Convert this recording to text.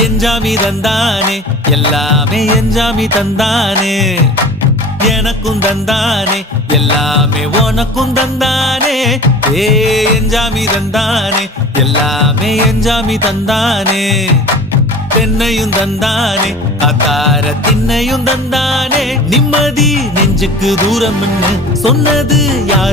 என்ஜாமி தந்தானே எல்லாமே என்ஜாமி தந்தானே எனக்கும் தந்தானே எல்லாமே உனக்கும் தந்தானே ஏ என்ஜாமி தந்தானே எல்லாமே என்ஜாமி தந்தானே தென்னையும் தந்தானே காத்தார திண்ணையும் தந்தானே நிம்மதி நெஞ்சுக்கு தூரம் சொன்னது யாரு